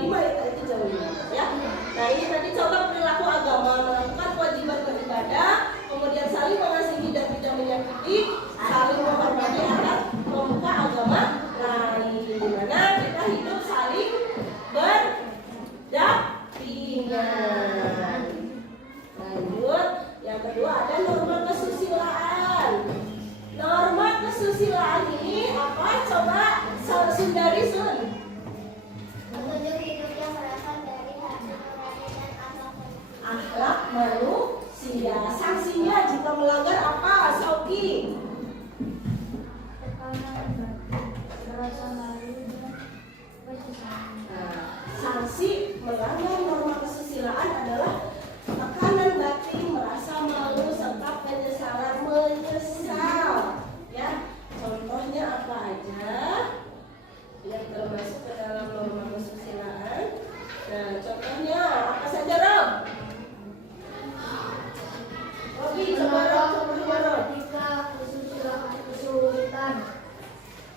lima itu jam 5 ya. Nah ini tadi contoh perilaku agama, melakukan kewajiban beribadah, kemudian saling mengasihi dan tidak menyakiti, saling menghormati antar pemuka agama lain, di mana kita hidup saling berdampingan. Lanjut, yang kedua ada norma kesusilaan. Norma kesusilaan ini apa? Coba Sundari Sun. Petunjuk hidup yang berasal dari hati nurani dan Akhlak manusia. Sanksinya jika melanggar apa, Sauki? rasa malu dan kesusahan. Sanksi melanggar norma kesusilaan adalah tekanan batin, merasa malu serta penyesalan, menyesal. Ya, contohnya apa aja yang termasuk ke dalam norma kesusilaan? Nah, contohnya apa saja, Rob? Robi, coba Rob, Ketika kesulitan,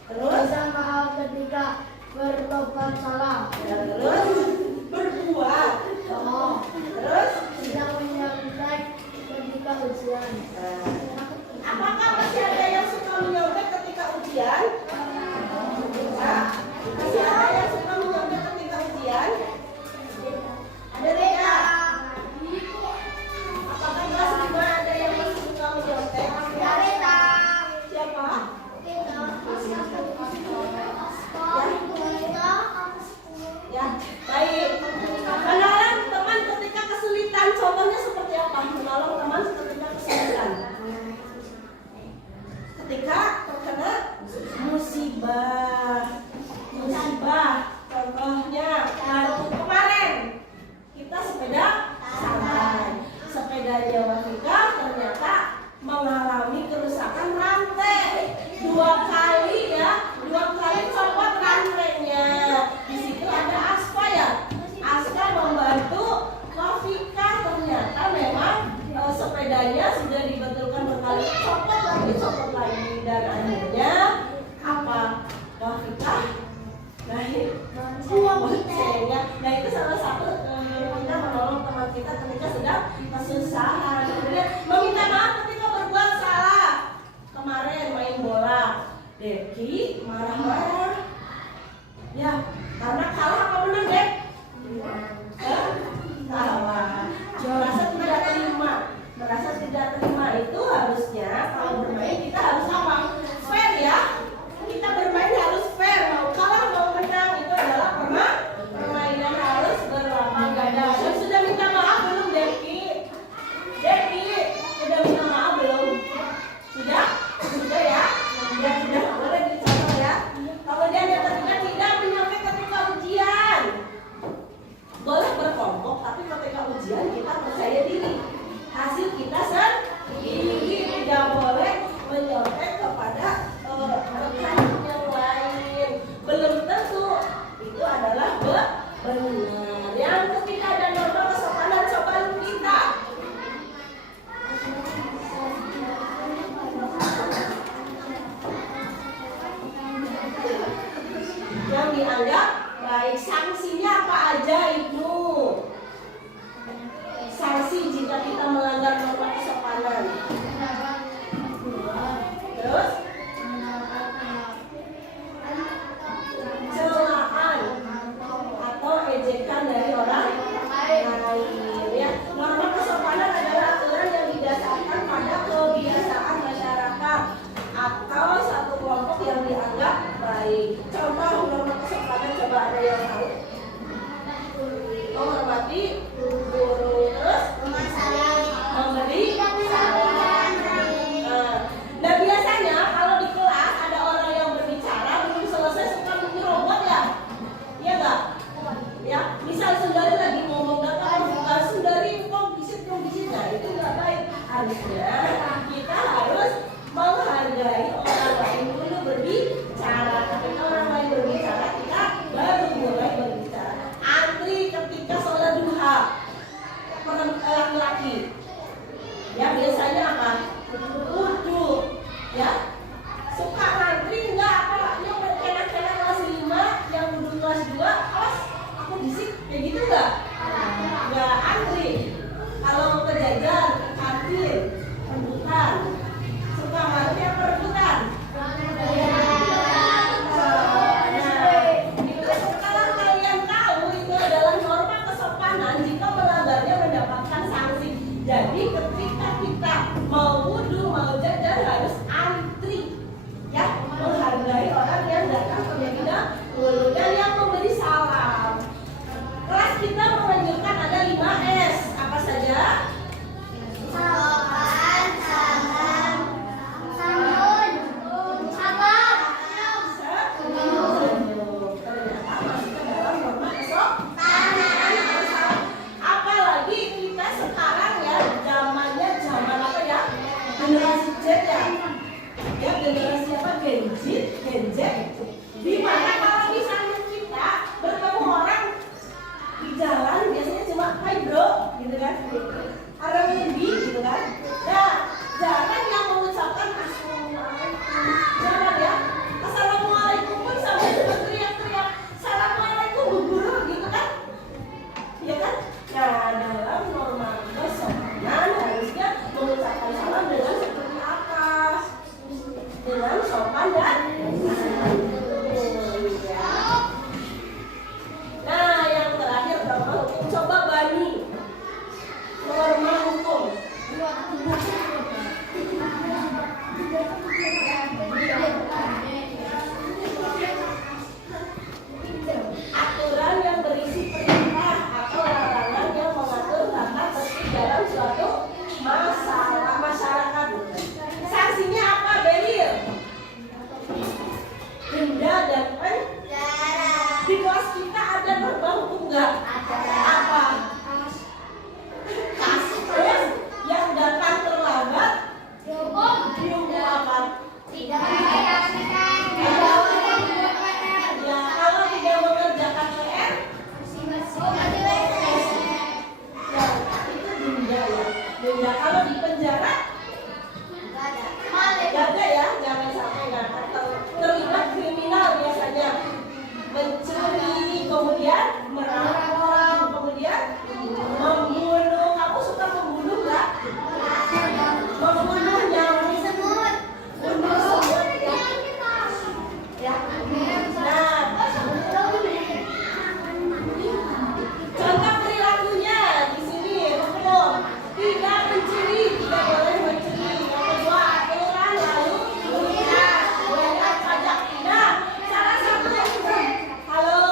terus rasa maaf ketika bertobat salah, terus berbuat, terus tidak menyontek ketika ujian. apakah masih ada yang suka menyontek ketika ujian? Nah, masih ada yang suka menyontek ketika ujian? Ada tidak? Apakah kelas 5 ada yang masih suka menyontek? Siapa? Ya, baik. Menolong teman ketika kesulitan. Contohnya seperti apa? Menolong teman ketika kesulitan. Ketika terkena musibah. Contohnya kemarin kita sepeda santai. Sepedanya Wafika ternyata mengalami kerusakan rantai. Dua kali copot rantainya. Di situ ada Aspa ya. Aspa membantu Wafika, ternyata memang sepedanya sudah dibetulkan berkali, copot lagi dan akhirnya apa? Wafika boncengan. Nah itu salah satu kita menolong teman kita ketika sedang kesusahan. Kemudian meminta maaf ketika berbuat salah. Kemarin main bola, Deki marah-marah. Ya, karena kalah apa menang, Dek? Kalah. Merasa tidak terima itu harusnya kalau bermain kita harus apa? Fair ya. Kita bermain harus fair. Mau kalah mau menang itu adalah permainan harus berlapang-gada. Dan sudah minta maaf belum, Deki? Deki, sudah minta maaf belum? Sudah? Sudah ya? Ya sudah, boleh dicontoh ya. Kemudian yang ketiga, tidak menyontek ketika ujian. Boleh berkelompok, tapi ketika ujian kita percaya diri. Hasil kita sendiri, tidak boleh menyontek kepada rekan yang lain. Belum tentu itu adalah benar. Yang ketiga ada norma kesopanan, coba kita. Yang dianggap baik, sanksinya apa aja itu? Sanksi jika kita melanggar norma kesopanan. Terus celaan atau ejekan dari orang lain. Ya, norma kesopanan adalah aturan yang didasarkan pada kebiasaan masyarakat atau satu kelompok yang dianggap baik. Contoh norma kesopanan, coba ada yang tahu? nggak? Nggak antri. Kalau ke jajan, ke kantin, rebutan. Suka ngantri apa rebutan? Kalau kalian tahu itu adalah norma kesopanan, jika melanggarnya mendapatkan sanksi. Jadi ketika kita mau wudhu, mau jajan harus antri, ya, menghargai orang yang datang terlebih dahulu dan yang memberi salam. Kelas kita menunjukkan ada 5S. Apa saja? Sopan, salam, sambut, sabar, senyum. Ternyata masuk ke dalam norma kesopanan. Apalagi kita sekarang ya zamannya zaman apa ya? Generasi Z ya. Ya generasi apa? Gen Z. Di mana kalau misalnya kita bertemu orang di jalan biasanya cuma hai bro gitu kan, aramendi gitu kan. Nah, jangan yang mengucapkan assalamualaikum, jangan ya. Assalamualaikum pun sampai cuma teriak-teriak assalamualaikum bu guru gitu kan, ya kan. Nah, dalam norma kesopanan harusnya mengucapkan salam dengan seperti apa? Dengan sopan dan santun, ya. Nah, yang terakhir norma hukum. Coba Bani, norma hukum. Aturan yang berisi perintah atau larangan yang mengatur tata tertib dalam suatu masalah masyarakat. Sanksinya apa, Belil? Denda dan penjara. Di kelas kita ada norma hukum nggak? Apa? Kasus yang datang terlambat dihukum apa? tidak mengerjakan, Ya, kalau tidak mengerjakan PR, ya itu denda ya. Denda. Kalau di penjara, nggak ada ya. Jangan sampai nggak ada. Terlibat kriminal biasanya, mencuri, kemudian merampok, kemudian membunuh. Kamu suka membunuh nggak? Membunuh yang bunuh semut ya. Nah, contoh perilakunya di sini hukum tidak mencuri, tidak boleh mencuri. Yang kedua, aturan lalu lintas, bayar pajak. Nah, salah satu halo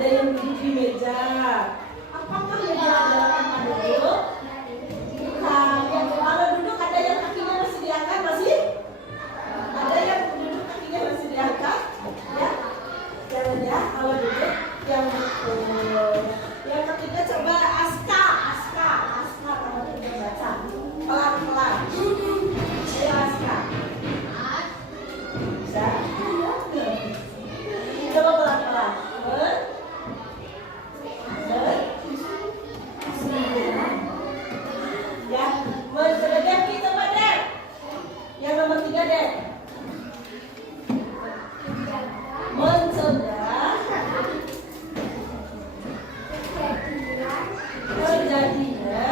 ada yang duduk di meja. Apakah meja adalah tempat duduk? Bukan. Kalau duduk ada yang kakinya masih diangkat, masih? Ada yang duduk kakinya masih diangkat? Ya? Jangan ya, kalau duduk yang betul. Yang ketiga coba aska. Kamu coba baca pelan-pelan. Ayo aska. Bisa? Coba pelan-pelan. Ya, mencegah kita pada. Yang nomor 3 deh. Mencegah terjadinya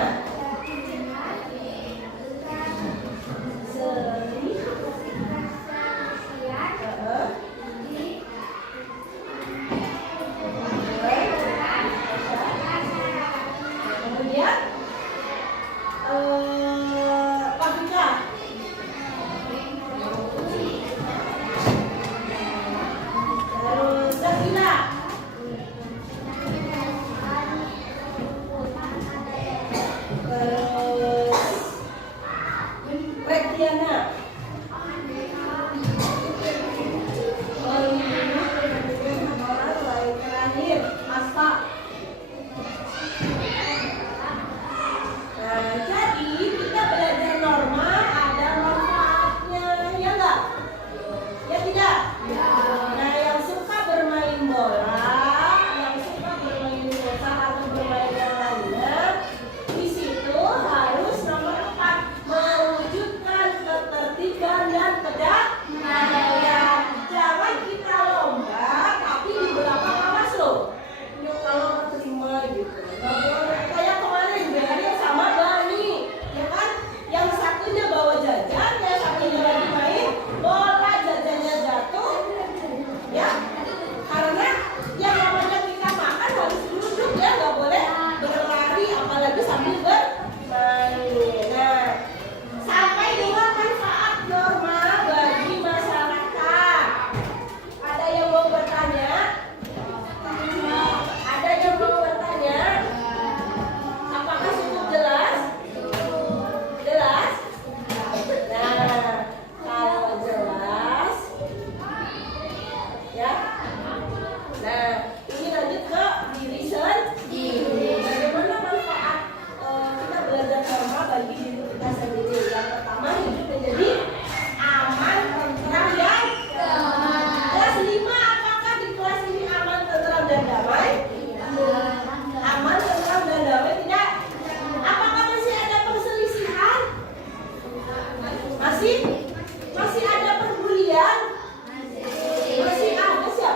kemudian Pavika. Terus Zakina. Terus Rektiana. Terakhir Asta. Nah, jadi kita belajar norma ada manfaatnya, ya enggak? Ya tidak? Ya. Nah, yang suka bermain bola, yang suka bermain futsal atau bermain yang lainnya, di situ harus nomor 4 mewujudkan ketertiban dan kedamaian. Jangan kita lomba, tapi di belakang awas loh. Kalau terima gitu. Nggak boleh. Kayak kemarin Beri sama Bani, ya kan? Yang satunya bawa jajan, yang satunya lagi main bola, jajannya jatuh, ya? Karena yang namanya kita makan harus duduk ya, nggak boleh berlari, apalagi sambil bermain. Nah, sampai dengan manfaat norma bagi masyarakat. Ada yang mau bertanya? Ada yang mau bertanya? Apakah cukup jelas? Jelas? Nah, kalau jelas, ya. Nah, ini lanjut ke diri sendiri. Bagaimana manfaat kita belajar norma bagi diri kita sendiri? Yang pertama, hidup menjadi aman, tentram, dan damai. Kelas 5, apakah di kelas ini aman, tentram, dan damai? Aman, tentram, dan damai tidak? Apakah masih ada perselisihan? Masih ada perbulian? Masih ada.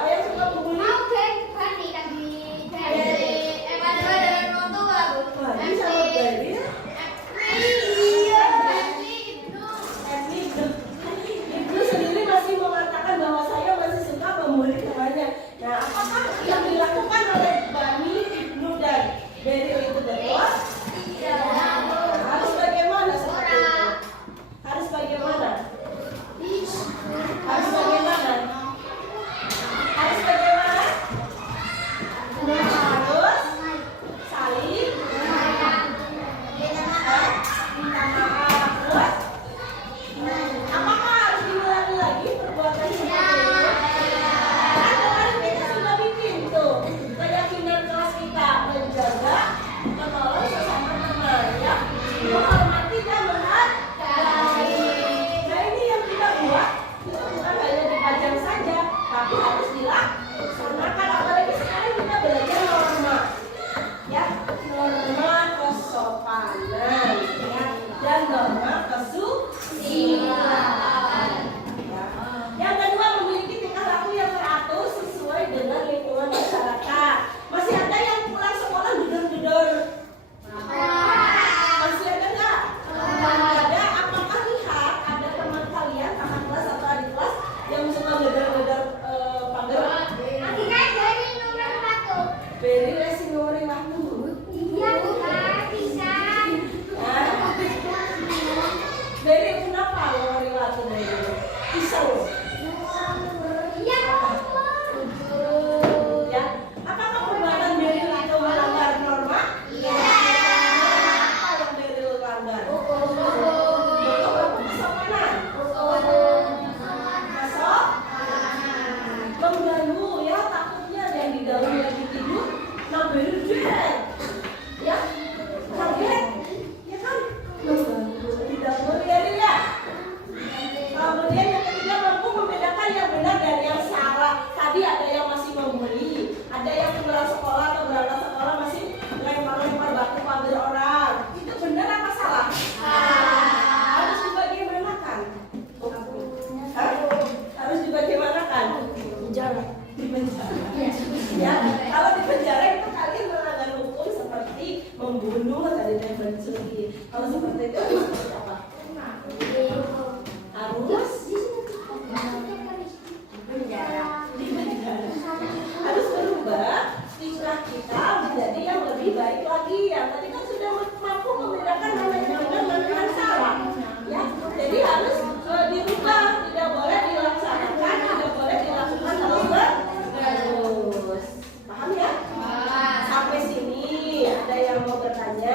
Di penjara. Ya, kalau di penjara itu kalian melanggar hukum seperti membunuh dan mencuri. Kalau seperti itu seperti apa? Harus di penjara. Harus berubah istilah kita menjadi yang lebih baik lagi. Yang tadi kan sudah mampu membedakan mana yang benar mana yang salah. Ya, jadi harus dirubah. Tidak boleh dilaksanakan, tidak boleh dilakukan terus. Paham ya? Sampai sini ada yang mau bertanya?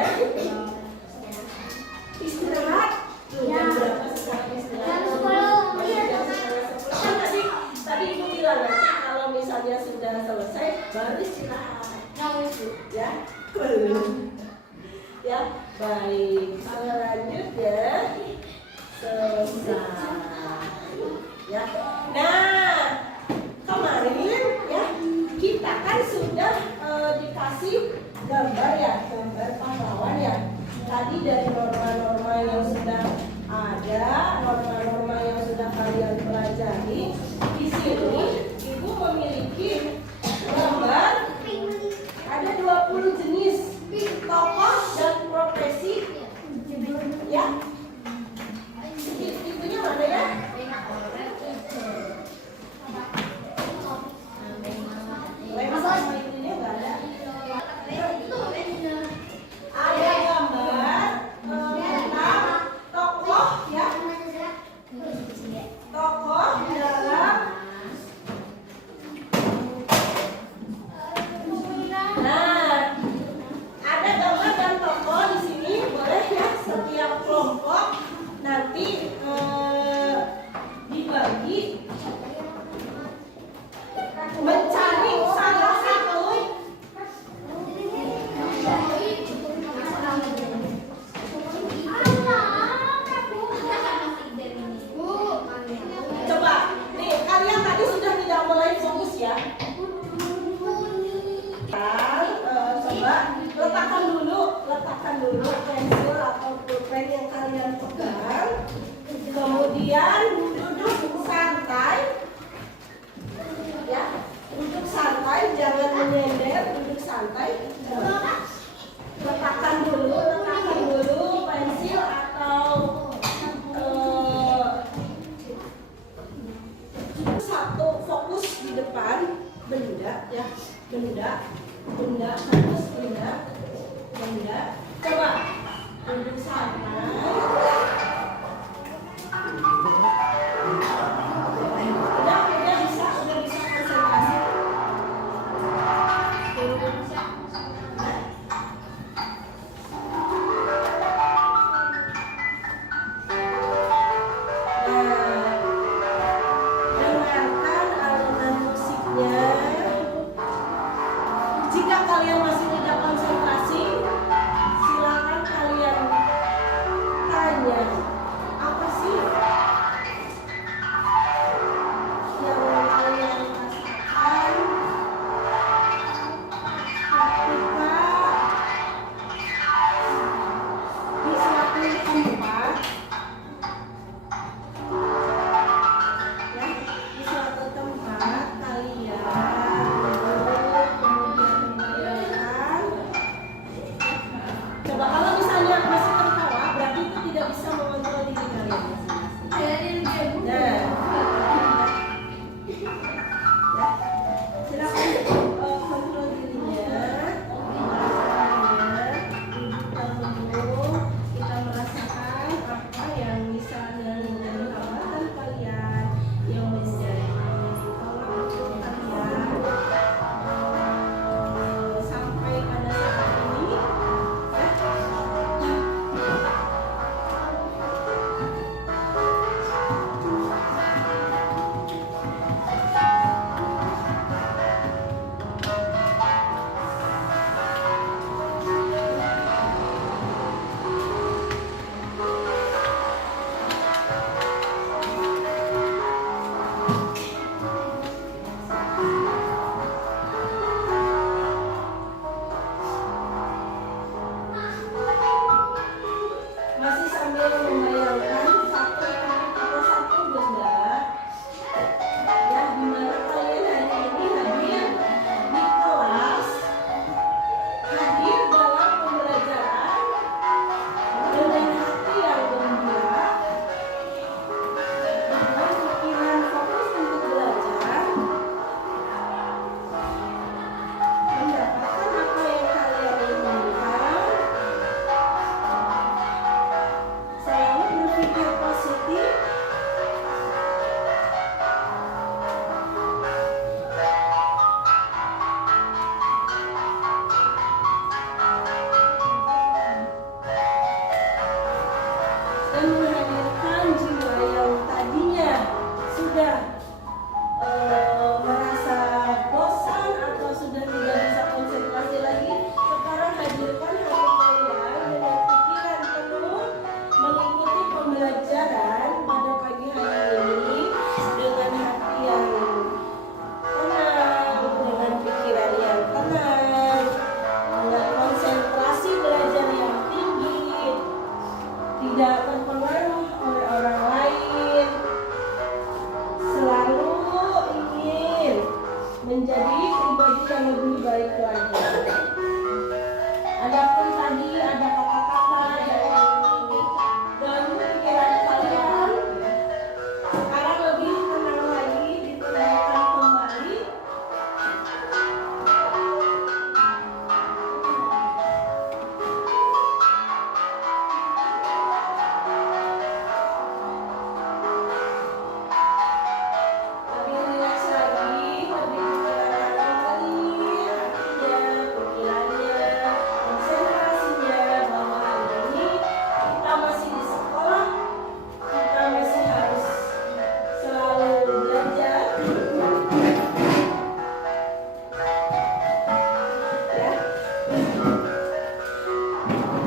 Istirahat. Jam berapa sekarang istirahat? Kan tadi ibu bilang nanti kalau misalnya sudah selesai baru istirahat. Ya, belum. Ya, baik. Selanjutnya selesai. Ya. Nah, kemarin ya kita kan sudah dikasih gambar ya, gambar pahlawan ya. Tadi dari norma-norma yang sudah ada, norma-norma yang sudah kalian pelajari. Di sini ibu memiliki gambar ada 20 jenis tokoh dan profesi. Ya. Itunya mana ya? Lema sama itunya enggak ada. Ada gambar tentang tokoh ya. Tokoh dalam ada gambar dan tokoh di sini boleh ya setiap kelompok nanti dibagi mencari salah satu coba nih kalian tadi sudah tidak mulai fokus ya. Coba letakkan dulu pensil atau pulpen yang kalian pegang, kemudian duduk santai ya, duduk santai, jangan menyender, duduk santai. Letakkan dulu pensil atau satu fokus di depan benda ya, benda fokus benda. Coba duduk santai. Udah bisa konsentrasi. Dengarkan alunan musiknya. Jika kalian masih tidak konsentrasi, silakan kalian tanya, apa sih yang kalian rasakan ketika di suatu tempat ya, di suatu tempat kalian coba kalau misalnya masih tertawa berarti itu tidak bisa mengontrol diri kalian masing-masing. Nah, ya, silakan kontrol dirinya, merasakannya, duduk dulu, kita merasakan apa yang misalnya menjadi hambatan kalian, yang menjadi tolak ukur kalian sampai pada saat ini. menjadi pribadi yang lebih baik lagi. Adapun tadi ada kata-kata yang ganggu pikiran kalian, sekarang lebih tenang lagi, ditenangkan kembali. Lebih rileks lagi, lebih ditenangkan kembali hatinya, pikirannya, konsentrasinya bahwa hari ini kita masih di sekolah, kita masih harus selalu belajar. Ya.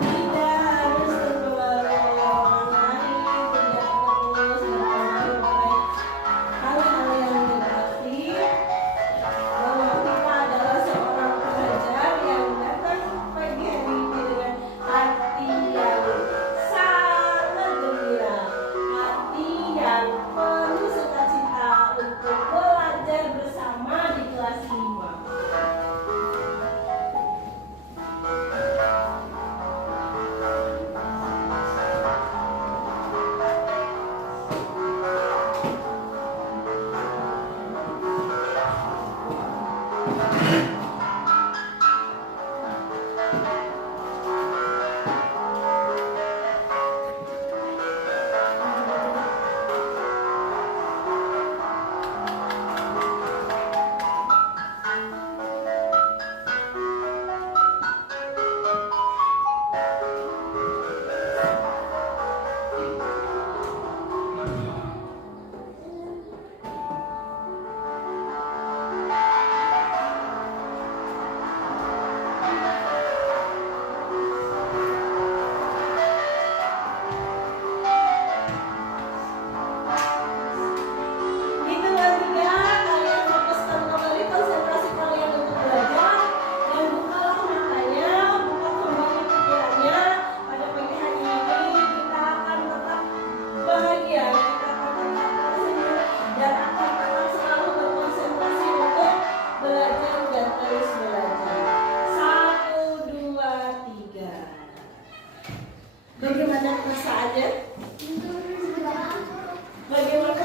Tidak harus terpengaruh oleh orang lain, tidak terus terpengaruh oleh hal-hal yang negatif, bahwa kita adalah seorang pelajar yang datang pagi hari ini dengan hati yang sangat gembira, hati yang penuh sukacita untuk belajar bersama di kelas 5. Hitungan 3, kalian fokuskan kembali konsentrasi kalian untuk belajar dan bukalah matanya, buka kembali pikirannya. Pada pagi hari ini kita akan tetap bahagia, kita akan tetap tersenyum dan akan tetap selalu berkonsentrasi untuk belajar dan terus belajar. 1, 2, 3. Bagaimana perasaannya? Bagaimana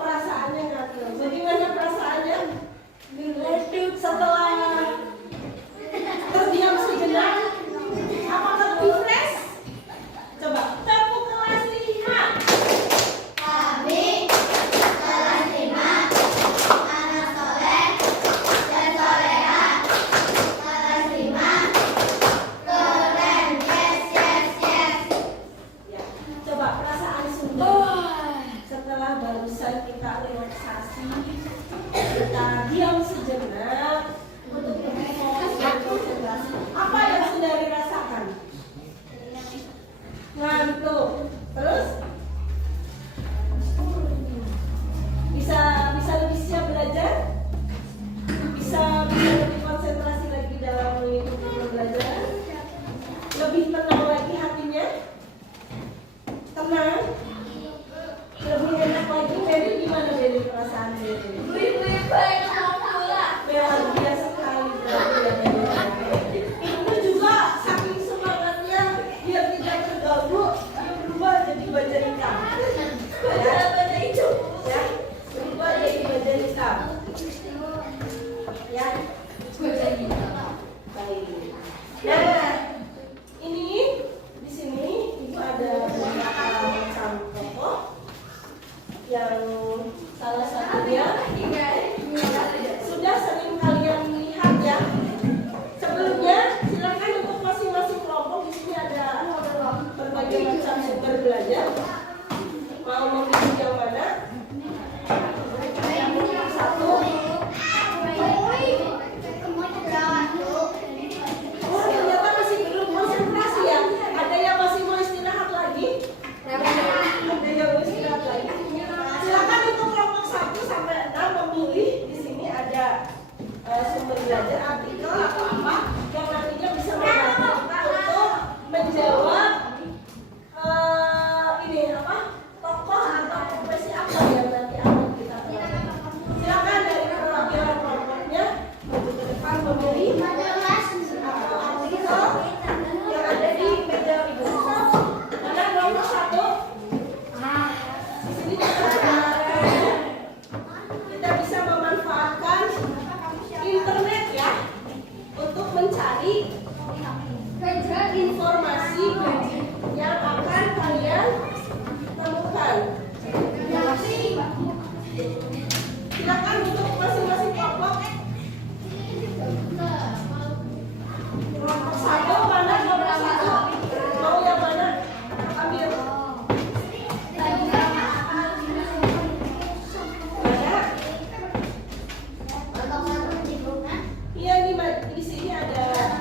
perasaannya ngatur? Bagaimana perasaannya? Setelah terdiam sejenak, apakah lebih fresh? Coba tepuk kelas 5. Kami kelas 5 anak soleh dan soleha. Kelas 5 keren, yes yes yes. Ya, coba perasaan Sunda. Setelah barusan kita relaksasi, kita diam sejenak untuk lebih fokus dan konsentrasi. Apa yang saudari rasakan? Ngantuk. Terus? Bisa lebih siap belajar? Bisa lebih konsentrasi lagi dalam mengikuti pembelajaran? Lebih tenang lagi hatinya? Tenang? Lebih enak lagi. Mary, gimana Mary perasaan Mary? Luar biasa sekali berarti ya Mary. Ibu juga saking semangatnya biar tidak terganggu, dia berubah jadi baja hitam. Ya, berubah jadi baja hitam. Ya, baik. Nah, ini di sini ibu ada beberapa macam tokoh yang salah satunya sudah sering kalian lihat ya. Sebelumnya silakan untuk masing-masing kelompok di sini ada berbagai macam sumber belajar. Mau memilih yang mana? Yang satu. Oh, ternyata masih belum konsentrasi ya. Ada yang masih mau istirahat lagi? Ada yang mau istirahat lagi? Silakan untuk kelompok 1 sampai 6 memilih. Di sini ada sumber belajar, artikel atau apa yang nantinya bisa membantu kita untuk menjawab ini apa, tokoh atau profesi apa yang nanti akan kita pelajari. Silakan dari perwakilan kelompok mencari informasi yang akan kalian temukan. Silakan untuk masing-masing kelompok. Kelompok satu mana? Kelompok satu mau yang mana? Ambil. Iya, di sini ada.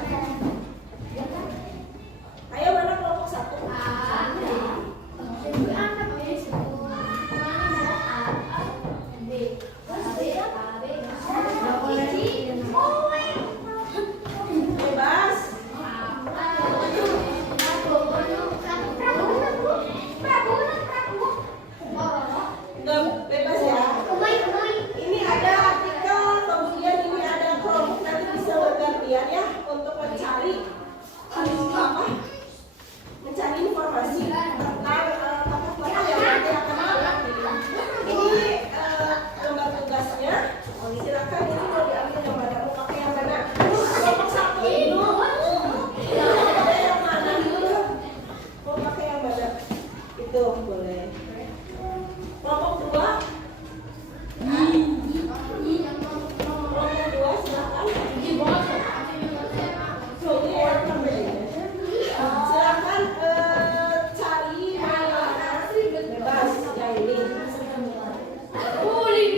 Ayo, mana kelompok satu? Bebas. Bebas ya. Ini ada artikel, kemudian ini ada kelompok, nanti bisa bergantian ya untuk mencari apa? Mencari informasi tentang tokoh-tokoh yang nanti akan diambil. Ini lembar tugasnya. Silakan ini mau diambil yang mana? Mau pakai yang mana? Kelompok satu dulu. Ada yang mana dulu? Mau pakai yang mana? Itu boleh. Kelompok dua. Kelompok dua silakan. Silakan cari mana bebas yang ini. Boleh.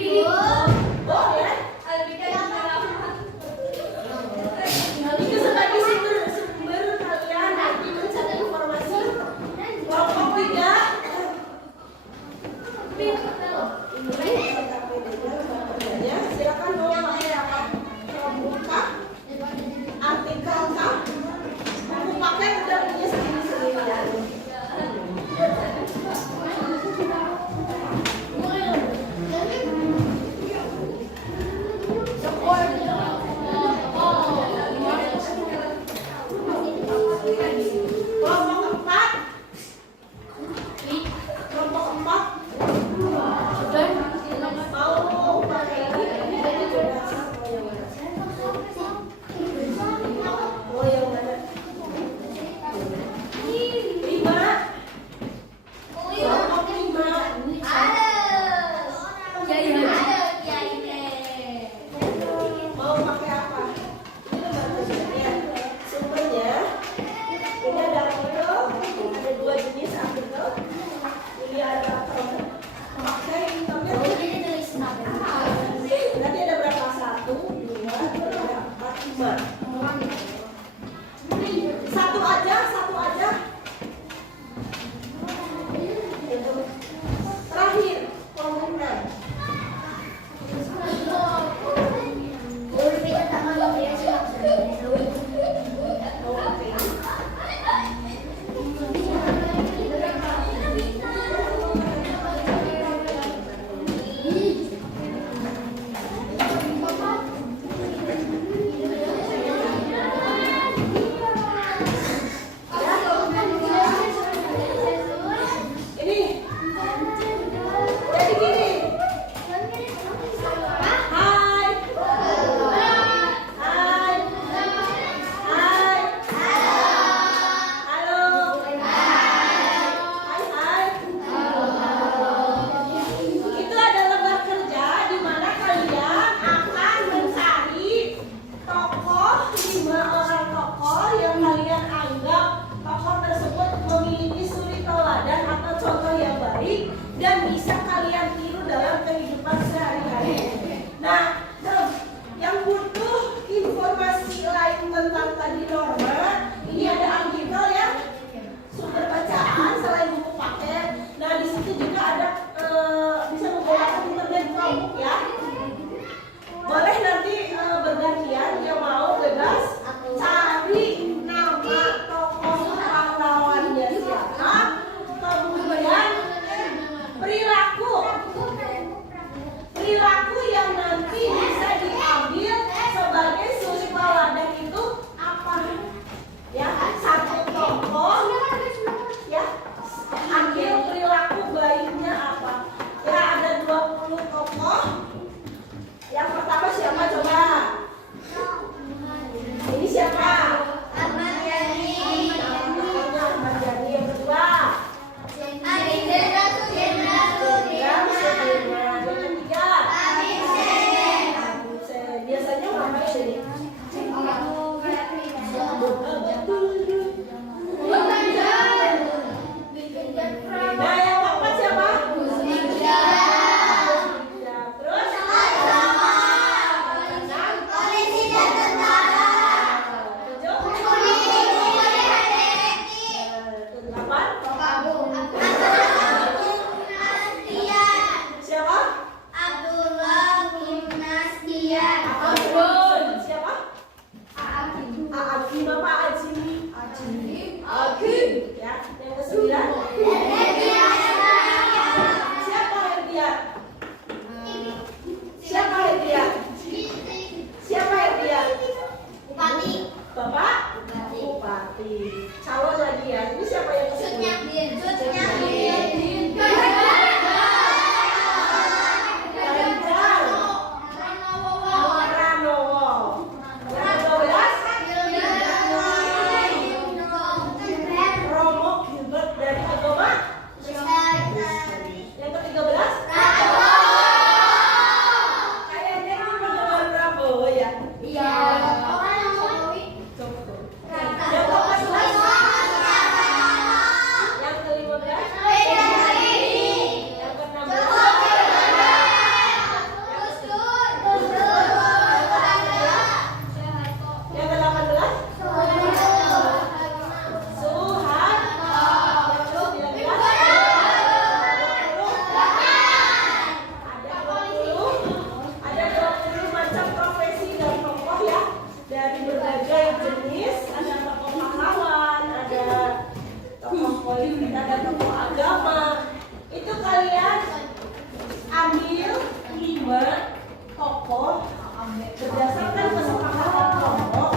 Berdasarkan kesepakatan kelompok,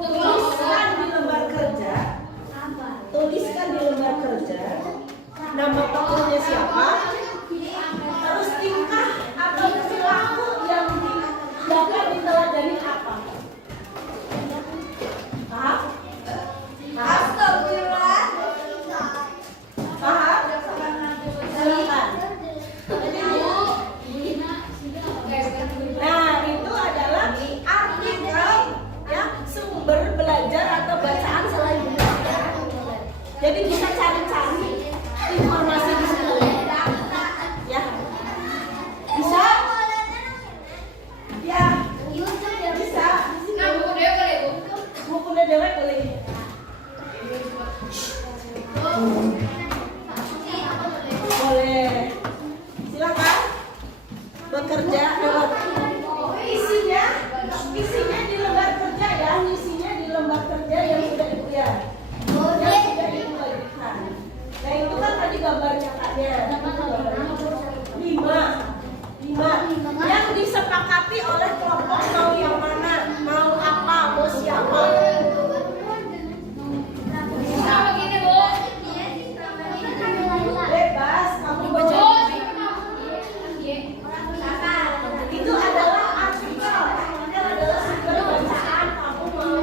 tuliskan di lembar kerja, nama tokohnya siapa, terus tingkah atau perilaku yang dapat diteladani apa. Paham? Astagfirullah. Paham? Silakan. Nah, itu adalah artikel ya, sumber belajar atau bacaan selain buku. Jadi bisa cari-cari informasi di situ. Ya. Bisa? Ya. Bisa. Bukunya dewek boleh. Boleh. Silakan bekerja lewat isinya di lembar kerja ya, isinya di lembar kerja yang sudah dibuat. Yang sudah dibuatkan. Nah itu kan tadi gambar cakatnya. 5 yang disepakati oleh kelompok mau yang mana, mau apa, mau siapa. Bebas, kamu baca. Itu adalah artikel, artikel adalah sumber bacaan. Kamu mau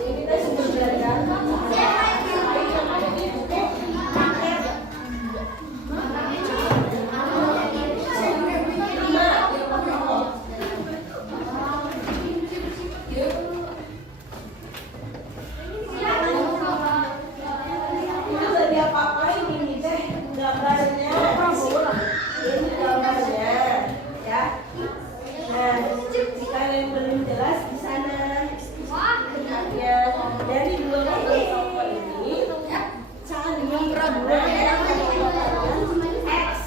ini kita sumber belajar yang ada di buku paket 5. Itu udah diapa-apain ini teh gambarnya. Ini gambarnya ya. Nah, jika yang belum jelas di sana. Ya, dari dua kelompok ini cari mana yang X.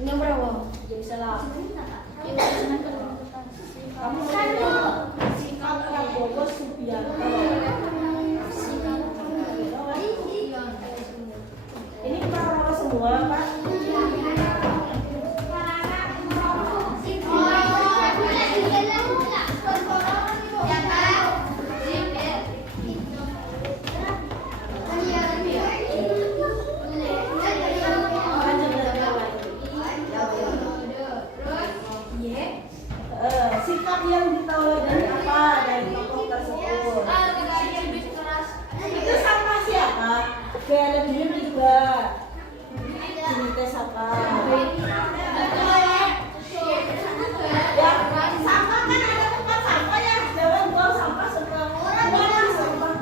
Ini berapa? Jadi salah. Kamu sikap Prabowo Subianto. Ini Prabowo semua, Pak. Sikap yang diteladani apa dari tokoh tersebut? Itu sama siapa? Kayak ada dulu juga. Ini teh siapa? Ya, sampah kan ada tempat sampah ya. Jangan buang sampah semua. Buang sampah.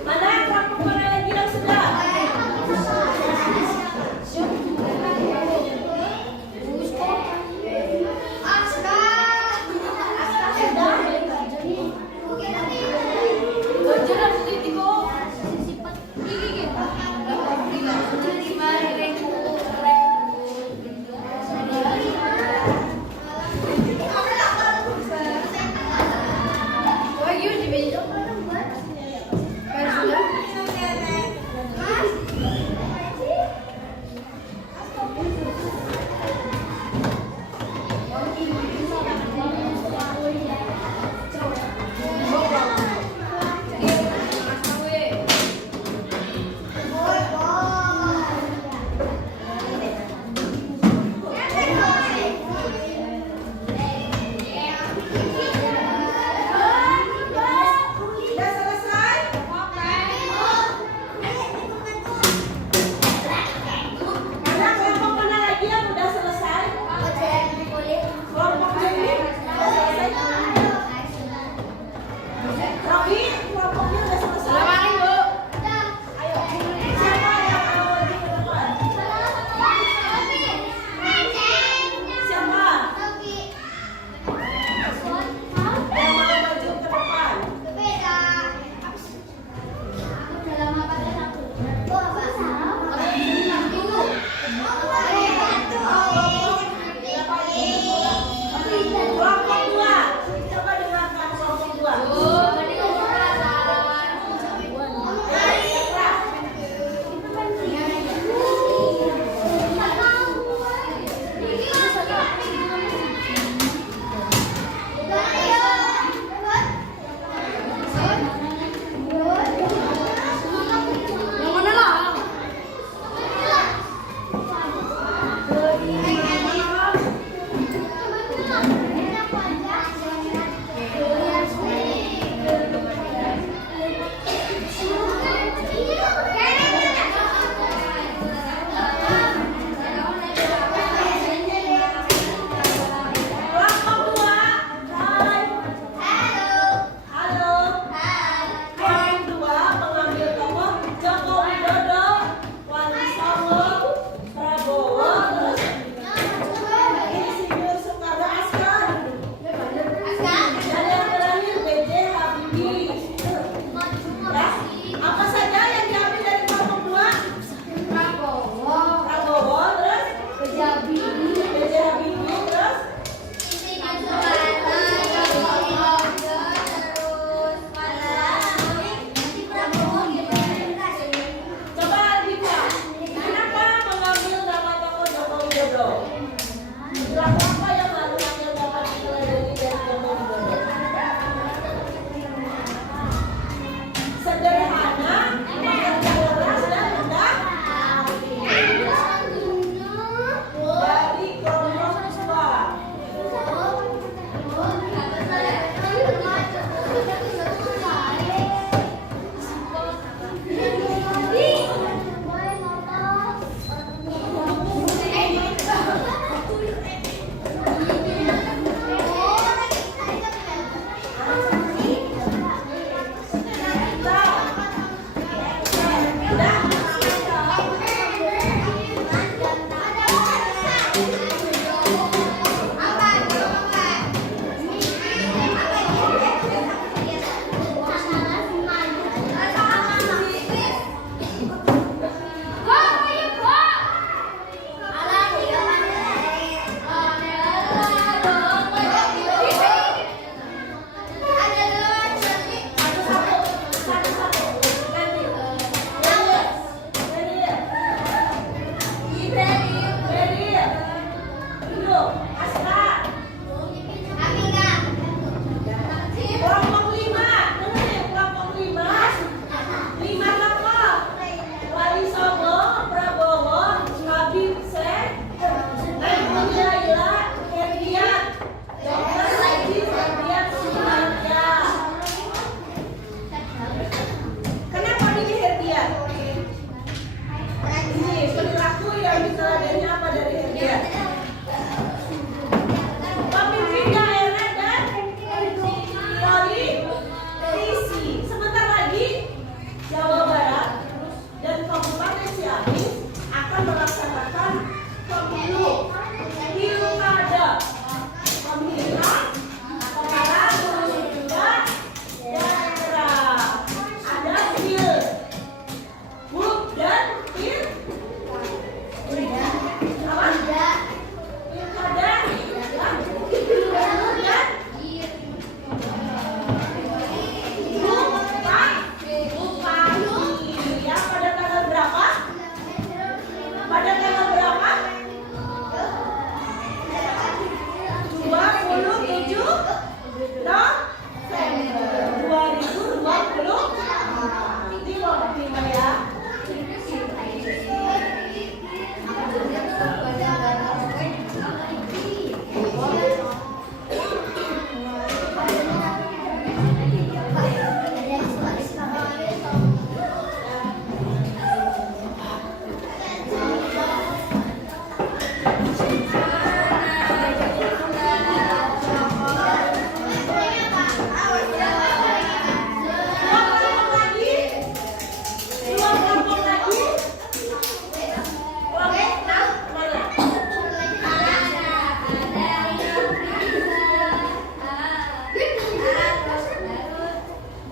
Mana kelompok mana lagi yang sudah? Sudah selesai? Mana kelompok mana lagi yang udah selesai? Kelompok ini udah selesai? Robi, kelompoknya udah selesai? Ayo, siapa yang mau maju ke depan? Siapa? Yang mau maju ke depan? Kelompok dua. Coba dengarkan kelompok dua.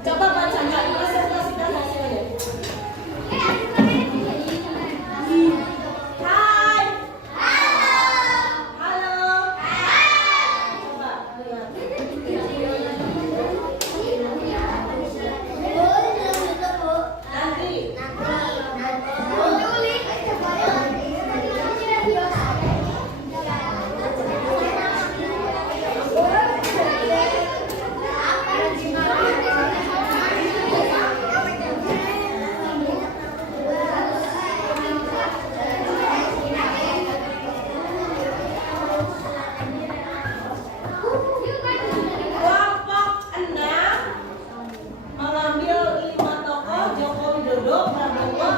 Coba baca, nggak presentasikan hasilnya. Hai. Halo. Coba lihat. Nanti. Kelompok 6 mengambil 5 tokoh: Joko Widodo, Prabowo,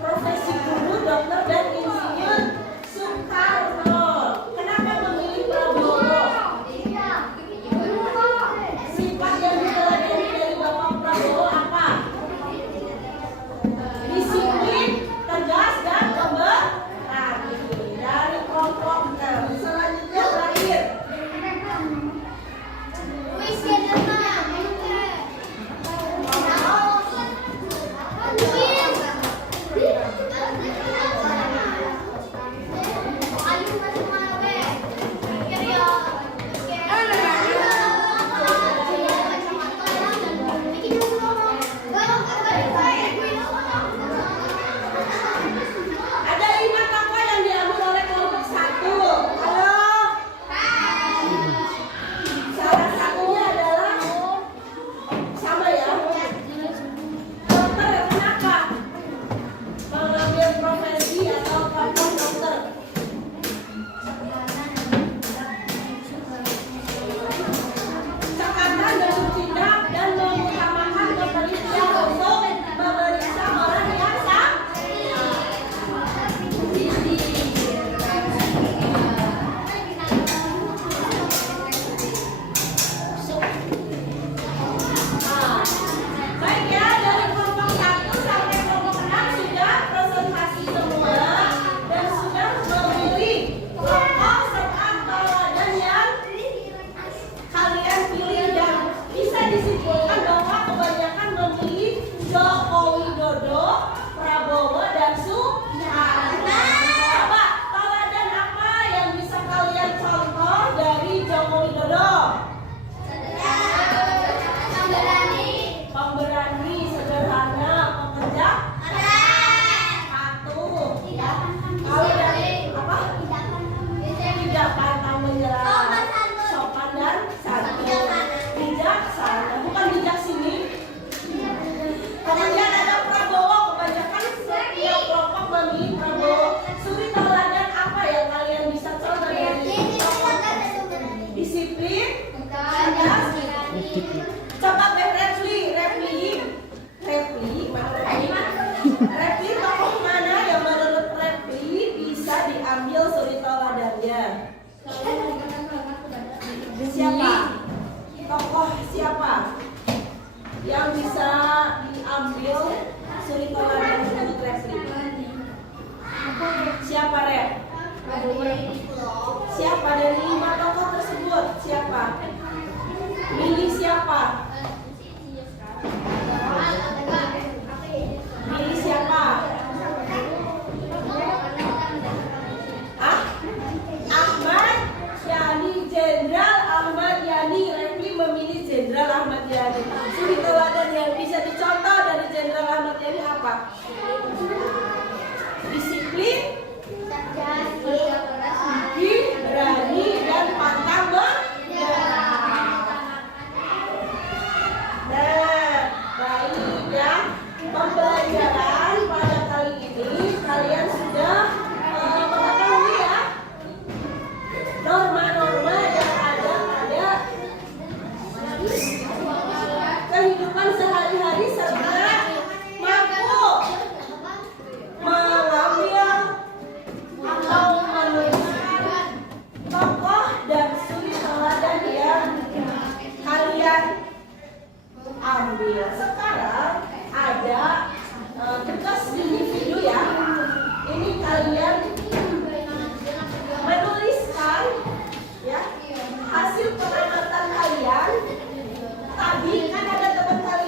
profesi guru, dokter, dan insinyur Soekarno. Kenapa memilih Prabowo? Sifat yang diteladani dari Bapak Prabowo apa? Disiplin, tegas, dan pemberani. Dari kelompok 6. Selanjutnya terakhir. Ada 5 tokoh yang diambil oleh kelompok 1. Halo. Salah satunya adalah sama ya. Dokter, kenapa mengambil profesi atau tokoh dokter? Tekanan dan bertindak dan mengutamakan kepentingan untuk memeriksa orang yang sakit. Baik ya, dari kelompok 1 sampai kelompok 6 sudah presentasi semua dan sudah memilih tokoh serta teladan yang kalian pilih, dan bisa disimpulkan bahwa kebanyakan memilih Joko Widodo, Prabowo, dan Soekarno. Coba teladan apa yang bisa kalian contoh dari Joko Widodo? Pemberani, sederhana, pekerja, patuh. Kalau dari apa? Tidak pantang menyerah, sopan dan santun, bijaksana. Bukan bijak sini. Kemudian ada Prabowo. Kebanyakan setiap kelompok memilih Prabowo. Suri teladan apa yang kalian bisa contoh dari tokoh? Disiplin, tegas. Coba Refli, tokoh mana yang menurut Refli bisa diambil suri teladannya? Siapa? Tokoh siapa yang bisa diambil suri teladan menurut Refli? Siapa, Rep? Siapa dari 5 tokoh tersebut? Siapa? Milih siapa? Milih siapa? Ahmad Yani, Jenderal Ahmad Yani. Refli memilih Jenderal Ahmad Yani. Suri teladan yang bisa dicontoh dari Jenderal Ahmad Yani apa? Disiplin, gigih, berani, dan pantang menyerah. Nah, baik ya. Pembelajaran pada kali ini kalian sudah mengetahui ya norma-norma yang ada pada kehidupan sehari-hari serta mampu mengambil atau menuliskan tokoh dan suri teladan yang kalian ambil. Sekarang ada tugas individu ya. Ini kalian menuliskan ya hasil pengamatan kalian. Tadi kan ada teman kalian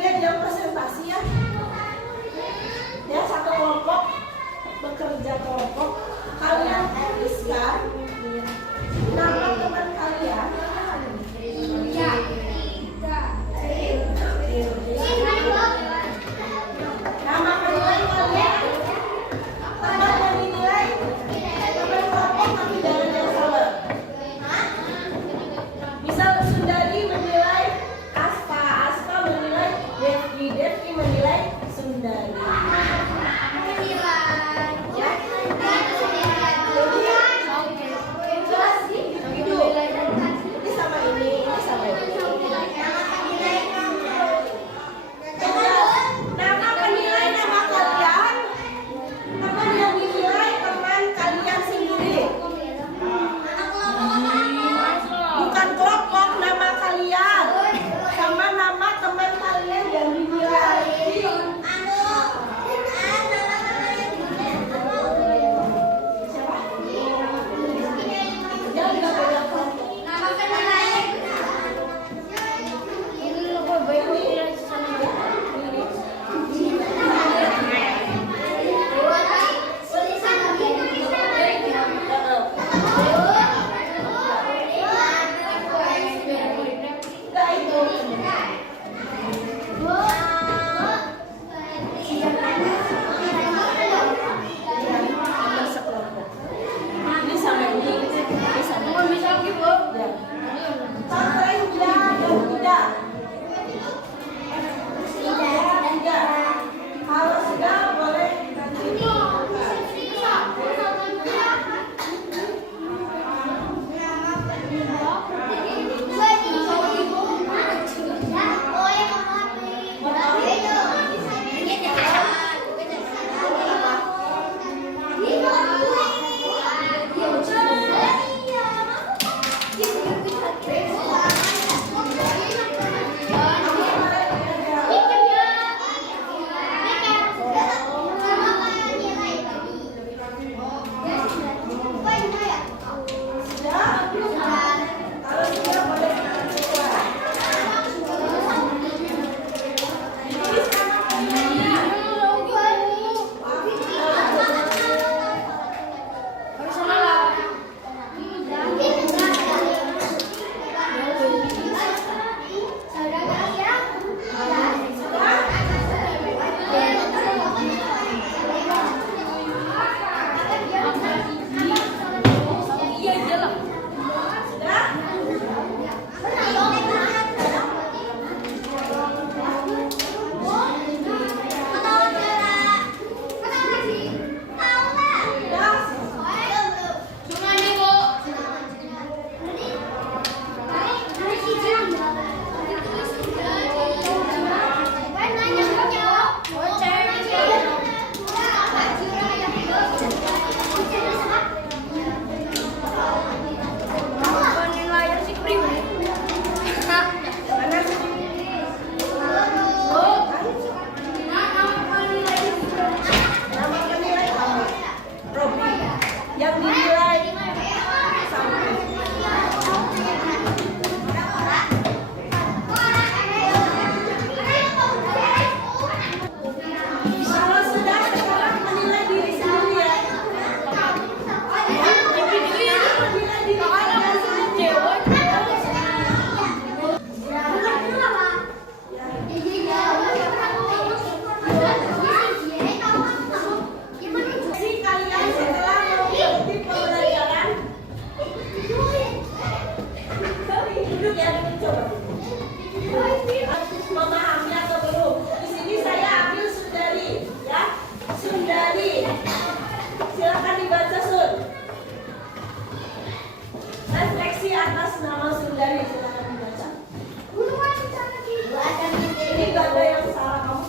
salah kamu,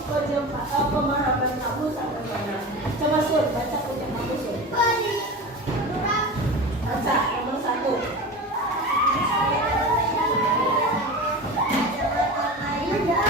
pemahaman kamu sampai mana? Coba Sur, baca ujian kamu Sur. Baca nomor 1. Yang kedua, yang ketiga,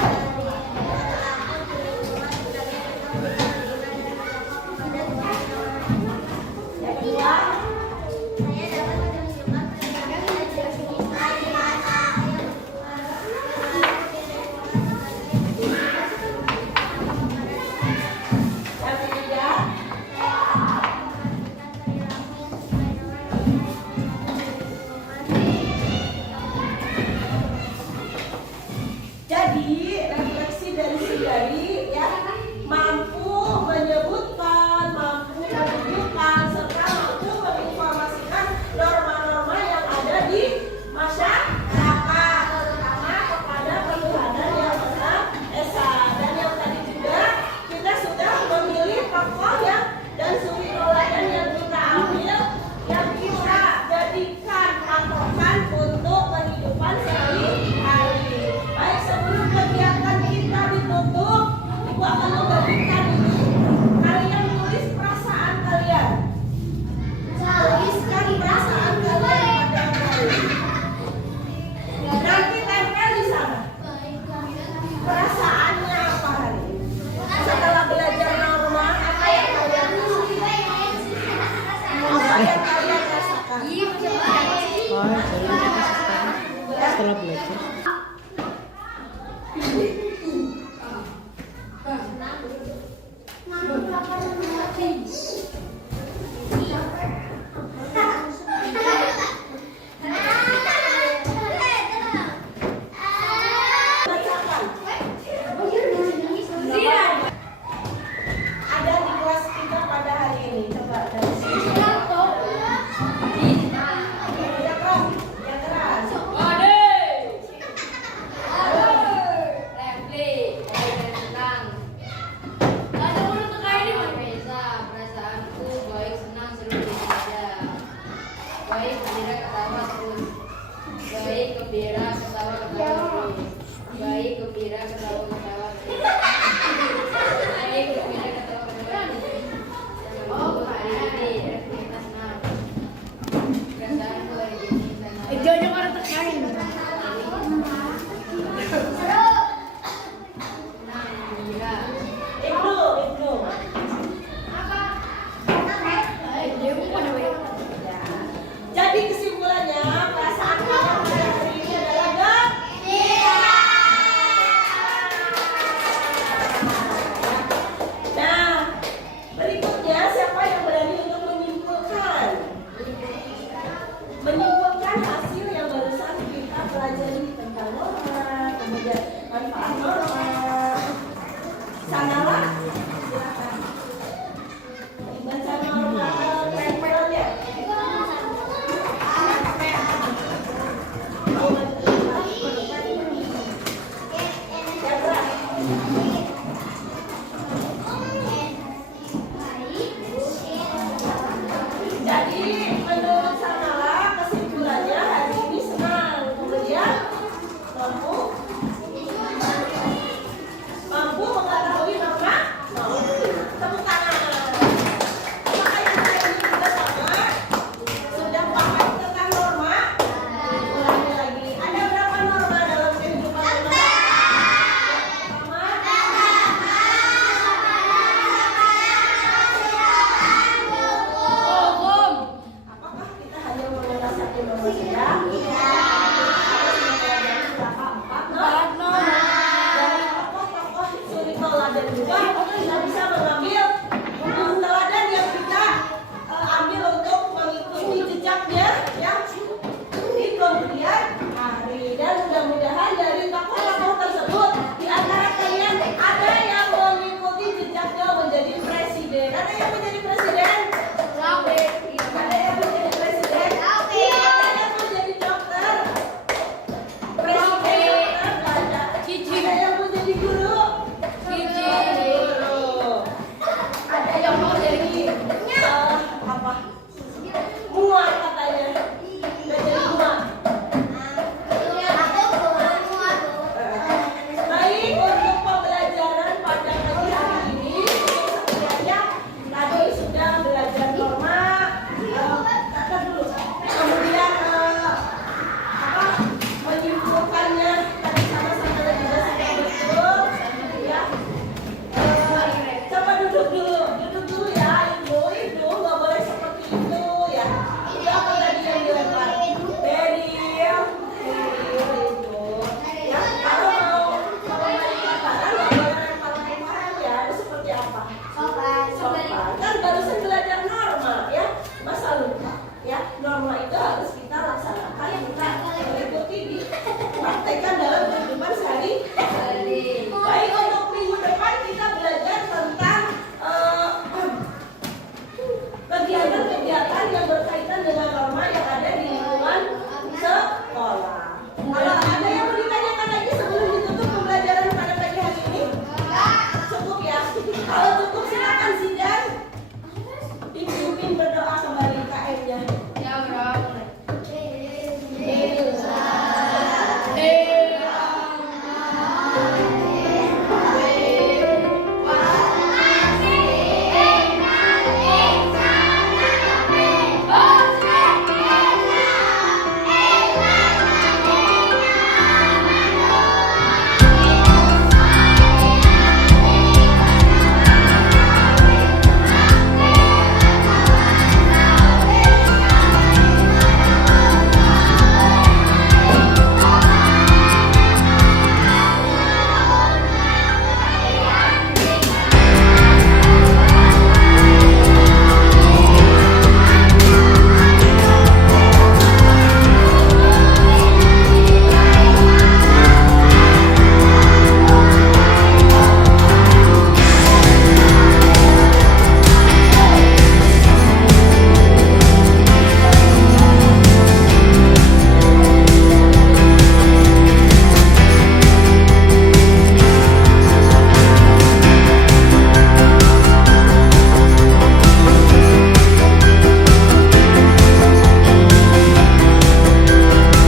jadi refleksi dari si Dari ya, mampu menyebutkan, mampu menunjukkan, serta mampu menginformasikan norma-norma yang ada di masyarakat, terutama kepada ketuhanan yang Maha Esa. Dan yang tadi juga kita sudah memilih tokoh yang dan suri teladan yang kita ambil, yang kita jadikan patokan untuk kehidupan sehari-hari. Baik, sebelum kegiatan kita ditutup, Ibu akan membagikan ini. Kalian tulis perasaan kalian. Tuliskan perasaan kalian pada hari ini. Nanti tempel di sana. Perasaannya apa hari ini? Setelah belajar norma, apa yang kalian rasakan? Apa yang kalian rasakan? Setelah belajar. Bacakan. Ada di kelas kita pada hari ini. Coba dari sini. Ya keras, ya keras. Perasaanku baik, senang, seru, bahagia. Baik, gembira, ketawa terus. Baik, gembira, ketawa terus. Baik, gembira, ketawa terus. Baik, gembira, ketawa terus. Oh, hari ini aktivitas senang. Perasaanku hari ini senang. Jojo orang terkait. Senang, gembira. Ibnu. Jadi kesimpulannya, perasaan kalian pada hari ini adalah gembira. Nah, berikutnya siapa yang berani untuk menyimpulkan? Menyimpulkan hasil yang barusan kita pelajari tentang norma, kemudian manfaat norma. Sanalah, silakan. Baca norma tempelnya. Ya, berat.